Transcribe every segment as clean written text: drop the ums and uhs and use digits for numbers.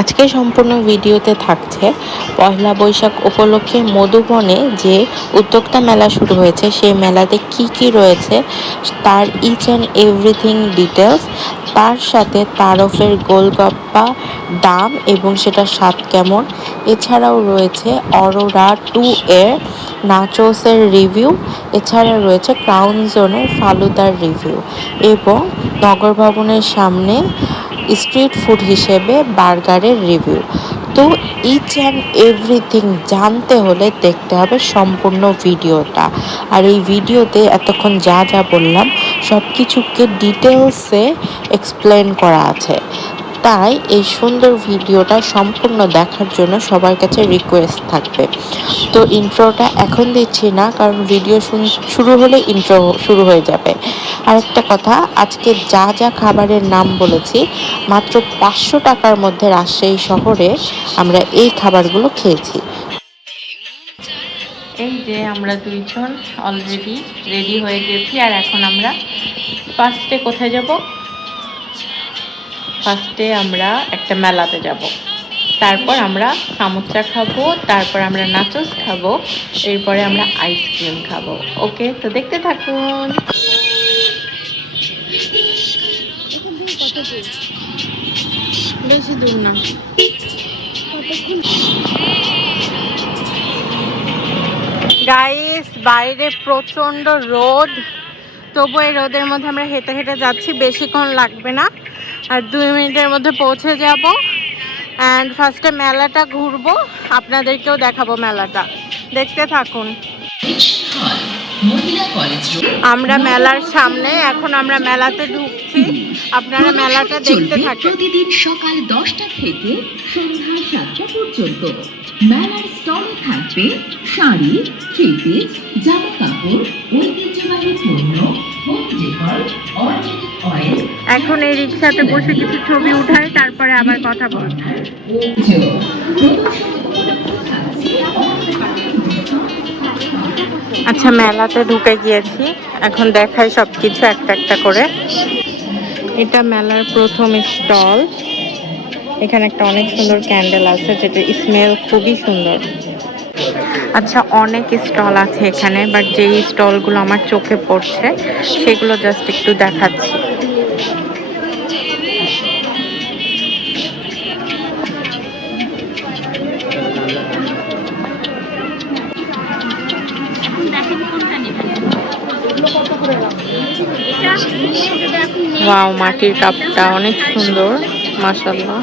আজকে সম্পূর্ণ ভিডিওতে থাকছে পয়লা বৈশাখ উপলক্ষে মধুবনে যে উদ্যোক্তা মেলা শুরু হয়েছে সেই মেলাতে কি কি রয়েছে তার ইচ অ্যান্ড এভরিথিং ডিটেলস, তার সাথে তারফের গোলগাপ্পা দাম এবং সেটার স্বাদ কেমন। এছাড়াও রয়েছে অরোরা 2 এর নাচোসের রিভিউ, এছাড়া রয়েছে ক্রাউন জোনের ফালুদার রিভিউ এবং নগর ভবনের সামনে স্ট্রিট ফুড হিসেবে বার্গারের রিভিউ। তো ইচ অ্যান্ড এভরিথিং জানতে হলে দেখতে হবে সম্পূর্ণ ভিডিওটা। আর এই ভিডিওতে এতক্ষণ যা যা বললাম সব কিছুকে ডিটেলসে এক্সপ্লেন করা আছে, তাই এই সুন্দর ভিডিওটা সম্পূর্ণ দেখার জন্য সবার কাছে রিকোয়েস্ট থাকবে। তো ইন্ট্রোটা এখন দিচ্ছি না, কারণ ভিডিও শুরু হলে ইন্ট্রো শুরু হয়ে যাবে। আর একটা কথা, আজকে যা যা খাবারের নাম বলেছি মাত্র 500 টাকার মধ্যে রাজশাহী শহরে আমরা এই খাবারগুলো খেয়েছি। এই যে আমরা দুইজন অলরেডি রেডি হয়ে গেছি, আর এখন আমরা ফার্স্টে কোথায় যাব? ফার্স্টে আমরা একটা মেলাতে যাব, তারপর আমরা সামোসা খাবো, তারপর আমরা নাচোস খাবো, এরপরে আমরা আইসক্রিম খাবো। ওকে, তো দেখতে থাকুন। বেশি দূর না। গাইস, বাইরে প্রচন্ড রোদ, তবু এই রোদের মধ্যে আমরা হেঁটে হেঁটে যাচ্ছি। বেশিক্ষণ লাগবে না, আর 2 মিনিটের মধ্যে পৌঁছে যাব। অ্যান্ড ফার্স্টে মেলাটা ঘুরবো, আপনাদেরকেও দেখাবো মেলাটা, দেখতে থাকুন। আমরা মেলার সামনে, এখন আমরা মেলাতে ঢুকছি, আপনারা মেলাটা দেখতে থাকেন। প্রতিদিন সকাল 10টা থেকে সন্ধ্যা 7টা পর্যন্ত মেলার স্টলে থাকবে শাড়ি, থ্রি-পিস, জামা কাপড়, ঐতিহ্যবাহী পণ্য, হোম ডেকর, অর্গানিক অয়েল। এখন এই রিক্সাতে বসে কিছু ছবি উঠাই, তারপরে আবার কথা বলবো। আচ্ছা, মেলাতে ঢুকে গিয়েছি, এখন দেখাই সবকিছু একটা একটা করে। এটা মেলার প্রথম স্টল। এখানে একটা অনেক সুন্দর ক্যান্ডেল আছে, যেটা স্মেল খুবই সুন্দর। আচ্ছা, অনেক স্টল আছে এখানে, বাট যেই স্টলগুলো আমার চোখে পড়ছে সেগুলো জাস্ট একটু দেখাচ্ছি। ওয়াও, মাটির কাপটা অনেক সুন্দর, মাশাআল্লাহ।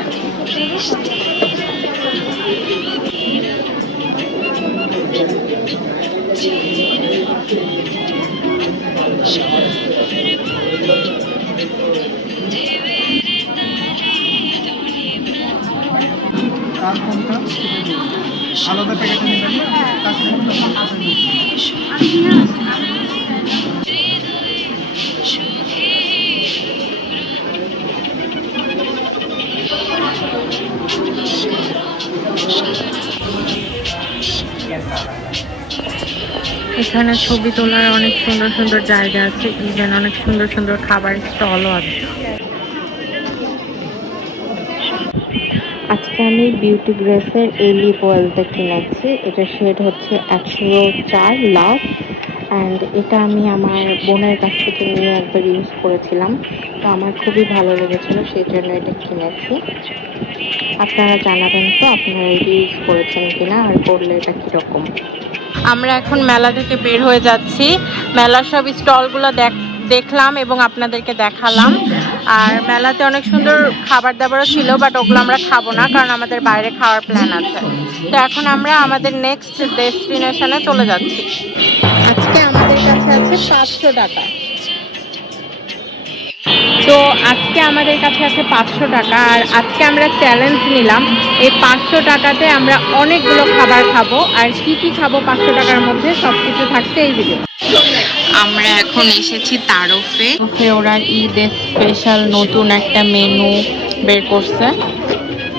আলাদা প্যাকেট নেবেন এখানে ছবি তোলার অনেক সুন্দর সুন্দর জায়গা আছে, ইভেন অনেক সুন্দর সুন্দর খাবার স্টলও আছে। আজকে আমি বিউটি গ্রেসের এই লিপ অয়েলটা কিনেছি। এটা শেড হচ্ছে 104 লাভ, অ্যান্ড এটা আমি আমার বোনের কাছ থেকে নিয়ে একবার ইউজ করেছিলাম, তো আমার খুবই ভালো লেগেছিলো, সেই জন্য এটা কিনেছি। আপনারা জানাবেন তো আপনারা এটা ইউজ করেছেন কিনা, আর করলে এটা কীরকম। আমরা এখন মেলা থেকে বের হয়ে যাচ্ছি, মেলার সব স্টলগুলো দেখলাম এবং আপনাদেরকে দেখালাম। আর মেলাতে অনেক সুন্দর খাবার দাবারও ছিল, বাট ওগুলো আমরা খাবো না, কারণ আমাদের বাইরে খাওয়ার প্ল্যান আছে। তো এখন আমরা আমাদের নেক্সট ডেস্টিনেশনে চলে যাচ্ছি। আজকে আমাদের কাছে আছে 500 টাকা। তো আজকে আমাদের কাছে আছে 500 টাকা, আর আজকে আমরা চ্যালেঞ্জ নিলাম এই 500 টাকাতে আমরা অনেকগুলো খাবার খাবো। আর কি কি খাবো 500 টাকার মধ্যে সব কিছু থাকছে এই ভিডিও। আমরা এখন এসেছি তারফে। ওরা ঈদ স্পেশাল নতুন একটা মেনু বের করছে,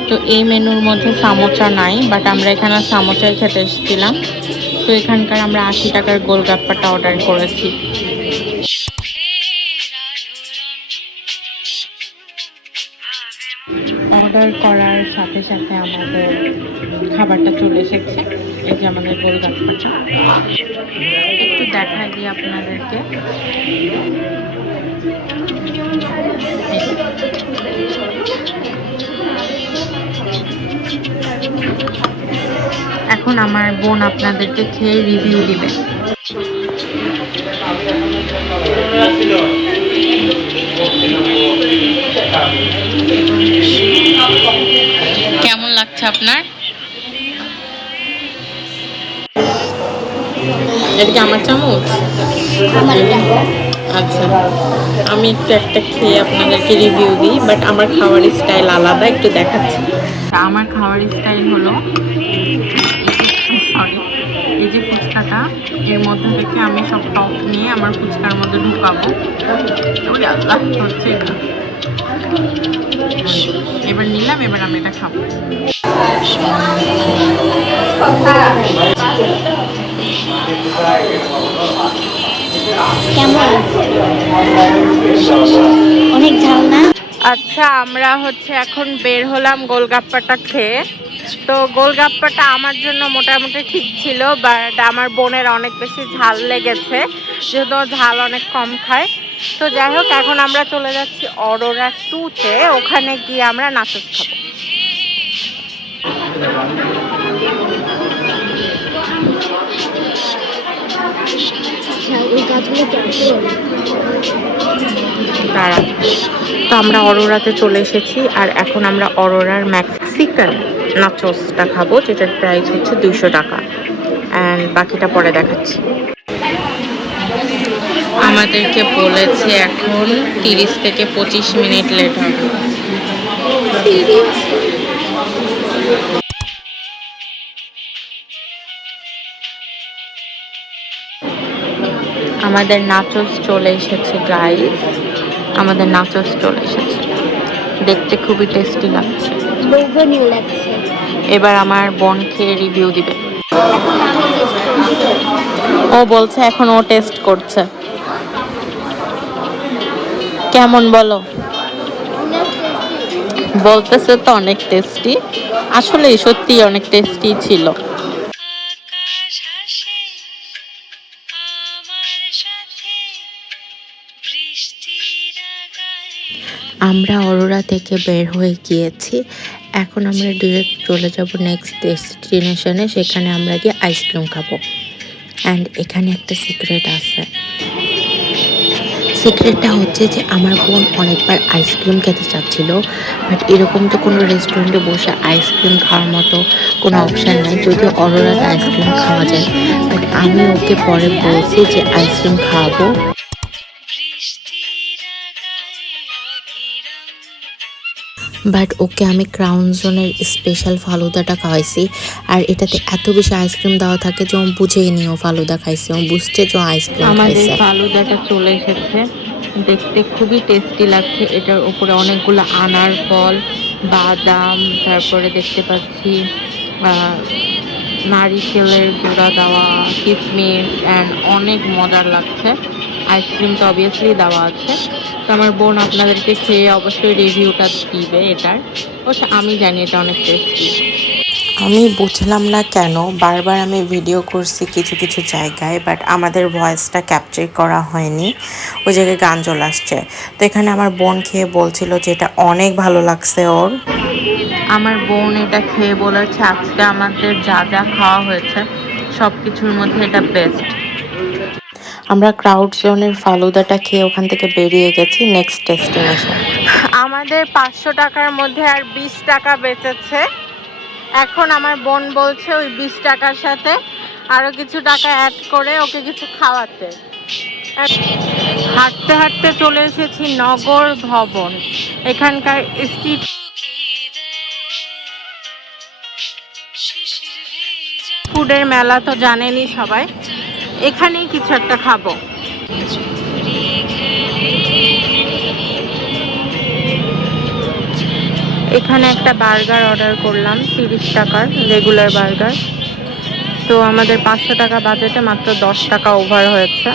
তো এই মেনুর মধ্যে সামোসা নাই, বাট আমরা এখানে সামোসাই খেতে এসেছিলাম। তো এখানকার আমরা 80 টাকার গোলগাপ্পাটা অর্ডার করেছি। অর্ডার অর্ডার করার সাথে সাথে আমাদের খাবারটা চলে এসেছে। এই যে আমাদের গোলগাপ্পাটা, একটু দেখাই দিই আপনাদেরকে। এখন আমার বোন আপনাদেরকে খেয়ে রিভিউ দিবে। কেমন লাগছে আপনার? এটা কি আমার চামচ? আচ্ছা, আমি একটু একটা খেয়ে আপনাদেরকে রিভিউ দিই, বাট আমার খাওয়ার স্টাইল আলাদা, একটু দেখাচ্ছি। আমার খাওয়ার স্টাইল হলো, সরি, এই যে ফুচকাটা, এর মধ্যে থেকে আমি সব টক নিয়ে আমার ফুচকার মধ্যে ঢুকাবো। আল্লাহ হচ্ছে না, এবার নিলাম, এবার আমি এটা খাবো। কেমন? অনেক ঝাল না? আচ্ছা, আমরা হচ্ছে এখন বের হলাম গোলগাপ্পাটা খেয়ে। তো গোলগাপ্পাটা আমার জন্য মোটামুটি ঠিক ছিল, বাট আমার বোনের অনেক বেশি ঝাল লেগেছে, যেহেতু ঝাল অনেক কম খায়। তো যাই হোক, এখন আমরা চলে যাচ্ছি অরোরা 2-তে, ওখানে গিয়ে আমরা নাচস খাবো। ওই গাছগুলো দাঁড়া। তো আমরা অরোরাতে চলে এসেছি, আর এখন আমরা অরোরার মেক্সিকান নাচোসটা খাবো, যেটার প্রাইস হচ্ছে 200 টাকা। অ্যান্ড বাকিটা পরে দেখাচ্ছি। আমাদেরকে বলেছে এখন 30 থেকে 25 মিনিট লেট হবে। আমাদের নাচোস চলে এসেছে গাইস, আমাদের নাচোস চলে এসেছে, দেখতে খুবই টেস্টি লাগছে। লোভনীয় লাগছে। এবার আমার বোন খেয়ে রিভিউ দিবে। ও বলছে এখন ও টেস্ট করছে। কেমন বলো? বলতেছে তো অনেক টেস্টি, আসলে সত্যি অনেক টেস্টি ছিল। আমরা অরোরা থেকে বের হয়ে গিয়েছি, এখন আমরা ডিরেক্ট চলে যাব নেক্সট ডেস্টিনেশনে, সেখানে আমরা গিয়ে আইসক্রিম খাবো। অ্যান্ড এখানে একটা সিক্রেট আছে। সিক্রেটটা হচ্ছে যে আমার বোন অনেকবার আইসক্রিম খেতে চাচ্ছিল, বাট এরকম তো কোনো রেস্টুরেন্টে বসে আইসক্রিম খাওয়ার মতো কোনো অপশান নাই, যদিও অরোরাতে আইসক্রিম খাওয়া যায়। বাট আমি ওকে পরে বলছি যে আইসক্রিম খাওয়াবো। বাট ওকে আমি ক্রাউন জোনের স্পেশাল ফালুদাটা খাওয়াইছি, আর এটাতে এত বেশি আইসক্রিম দেওয়া থাকে যে ও বুঝেই নি ও ফালুদা খাইছে, ও বুঝছে যে আইসক্রিম খাইছে। আমাদের ফালুদাটা চলে এসেছে, দেখতে খুবই টেস্টি লাগছে। এটার উপরে অনেকগুলো আনার ফল, বাদাম, তারপরে দেখতে পাচ্ছি নারিকেলের গুঁড়া দেওয়া, কিশমিশ, অ্যান্ড অনেক মজার লাগছে। আইসক্রিম তো অবভিয়াসলি দেওয়া আছে। তো আমার বোন আপনাদেরকে খেয়ে অবশ্যই রিভিউটা দিবে এটার। অবশ্য আমি জানি এটা অনেক টেস্টি। আমি বুঝলাম না কেন বারবার আমি ভিডিও করছি কিছু কিছু জায়গায়, বাট আমাদের ভয়েসটা ক্যাপচার করা হয়নি, ওই জায়গায় গান চলে আসছে। তো এখানে আমার বোন খেয়ে বলছিল যে এটা অনেক ভালো লাগছে ওর। আমার বোন এটা খেয়ে বলেছে আজকে আমাদের যা যা খাওয়া হয়েছে সব কিছুর মধ্যে এটা বেস্ট। আমরা ক্রাউড জোনের ফালুদাটা খেয়ে ওখান থেকে বেরিয়ে গেছি নেক্সট ডেস্টিনেশন। আমাদের 500 টাকার মধ্যে আর 20 টাকা বেঁচেছে। এখন আমার বোন বলছে ওই 20 টাকার সাথে আরো কিছু টাকা অ্যাড করে ওকে কিছু খাওয়াতে। হাঁটতে হাঁটতে চলে এসেছি নগর ভবন। এখানকার স্ট্রিট ফুডের মেলা তো জানেনই সবাই, এখানেই কিছু একটা খাবো। এখানে একটা বার্গার অর্ডার করলাম 30 টাকার রেগুলার বার্গার। তো আমাদের 500 টাকা বাজেটে মাত্র 10 টাকা ওভার হয়েছে,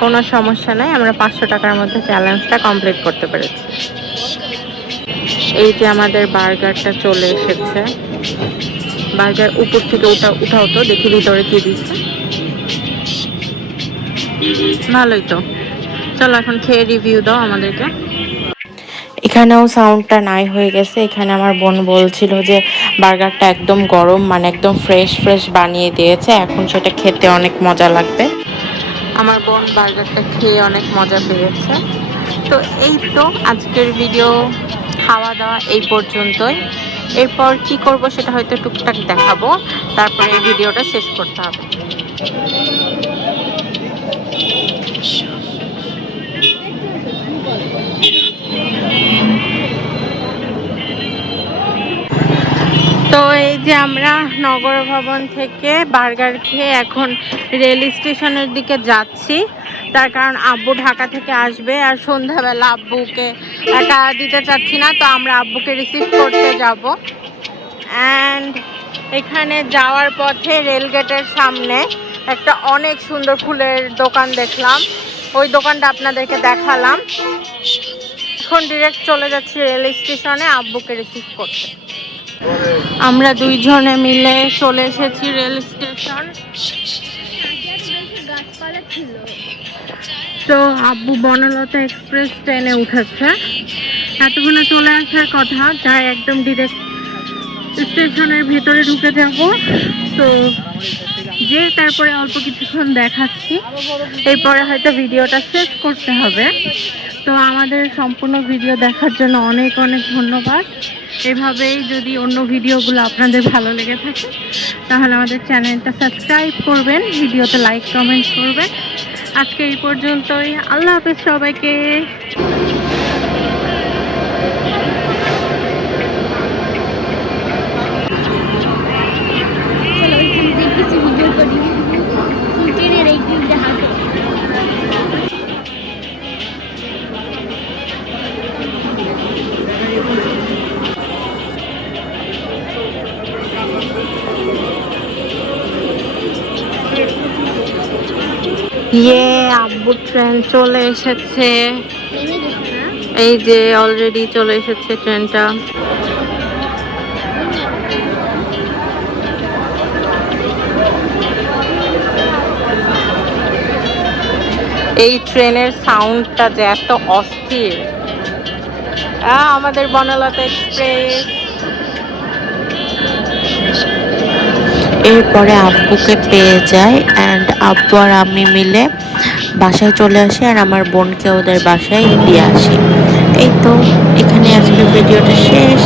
কোনো সমস্যা নাই, আমরা 500 টাকার মধ্যে চ্যালেঞ্জটা কমপ্লিট করতে পেরেছি। এই যে আমাদের বার্গারটা চলে এসেছে। বার্গার উপর থেকে উঠাও তো, দেখি ভিতরে কি দিচ্ছে। ভালোই তো, চলো এখন খেয়ে রিভিউ দাও আমাদেরকে। এখানেও সাউন্ডটা নাই হয়ে গেছে। এখানে আমার বোন বলছিল যে বার্গারটা একদম গরম, মানে একদম ফ্রেশ ফ্রেশ বানিয়ে দিয়েছে, এখন সেটা খেতে অনেক মজা লাগবে। আমার বোন বার্গারটা খেয়ে অনেক মজা পেয়েছে। তো এই তো আজকের ভিডিও, খাওয়া দাওয়া এই পর্যন্তই। এরপর কি করব সেটা হয়তো টুকটাক দেখাবো, তারপরে এই ভিডিওটা শেষ করতে হবে। তো এই যে আমরা নগর ভবন থেকে বার্গার খেয়ে এখন রেল স্টেশনের দিকে যাচ্ছি। তার কারণ আব্বু ঢাকা থেকে আসবে, আর সন্ধ্যাবেলা আব্বুকে একা দিতে চাচ্ছি না, তো আমরা আব্বুকে রিসিভ করতে যাব। অ্যান্ড এখানে যাওয়ার পথে রেলগেটের সামনে একটা অনেক সুন্দর ফুলের দোকান দেখলাম, ওই দোকানটা আপনাদেরকে দেখালাম। এখন ডিরেক্ট চলে যাচ্ছি রেল স্টেশনে আব্বুকে রিসিভ করতে। আমরা দুইজনে মিলে চলে এসেছি রেল স্টেশন। গাছপালা ছিল। তো আব্বু বনলতা এক্সপ্রেস ট্রেনে উঠেছে, এতক্ষণে চলে আসার কথা, তাই একদম ডিরেক্ট স্টেশনের ভেতরে ঢুকে যাব। তো যে তারপরে অল্প কিছুক্ষণ দেখাচ্ছি, এরপরে হয়তো ভিডিওটা শেষ করতে হবে। তো আমাদের সম্পূর্ণ ভিডিও দেখার জন্য অনেক অনেক ধন্যবাদ। এভাবেই যদি অন্য ভিডিওগুলো আপনাদের ভালো লেগে থাকে তাহলে আমাদের চ্যানেলটা সাবস্ক্রাইব করবেন, ভিডিওতে লাইক কমেন্ট করবেন। আজকে এই পর্যন্তই, আল্লাহ হাফেজ সবাইকে। চলো ওইখানে যে কিছু ভিডিও করি, ট্রেনের এই ভিউটা হাতে। আব্বু ট্রেন চলে এসেছে, ট্রেনে গেছে না? এই যে অলরেডি চলে এসেছে ট্রেনটা। এই ট্রেনের সাউন্ডটা যে এত অস্থির। আমাদের বনলতা এক্সপ্রেস। এরপরে আব্বুকে পেয়ে যায়, অ্যান্ড আব্বু আর আমি মিলে বাসায় চলে আসি, আর আমার বোনকে ওদের বাসায় দিয়ে আসি। এই তো এখানে আজকের ভিডিওটা শেষ।